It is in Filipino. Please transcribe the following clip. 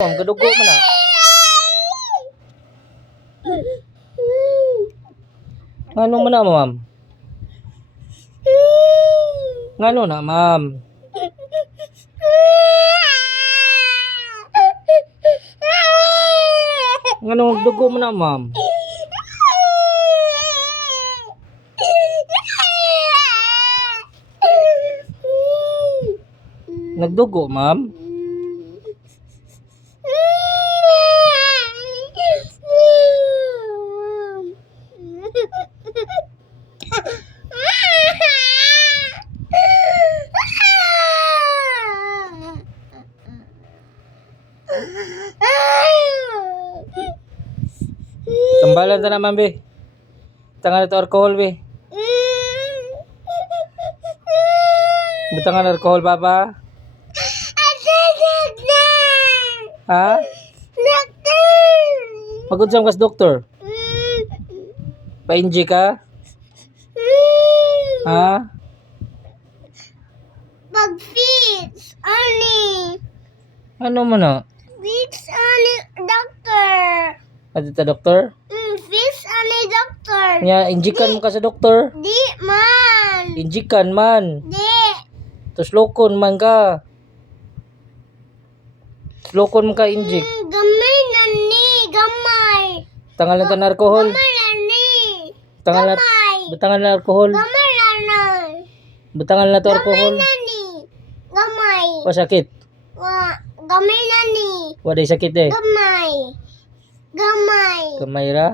Ma'am, gadugo mo na. Ngano mo na, ma'am? Ngano na, ma'am? Ngano dugo mo na, ma'am? Nagdugo, ma'am? Tambalan ta naman, be. Tangan ito alcohol, be. Butangan alcohol, baba. Ha? Magunsam kas doktor? Pa-inji ka? Ha? Pag-fix, ani. Ano mo na? Fix, ani, doctor. Ati ta doktor? Fix, ani, doctor. Nya, injikan mo ka sa doktor? Di man. Injikan man. Di. Tapos lokon man ka. Lokon mo ka injik. Gamay na ni. Gamay. Tangal na ta na alcohol. Gamay na ni. Tangal na, Gamay. butangan na alcohol. Gamay na na. Butangan na to Gamay alcohol. na ni. Gamay. Pasakit. Gamay na ni. Waday sakit eh. Gamay. Gamay. Kamay ra.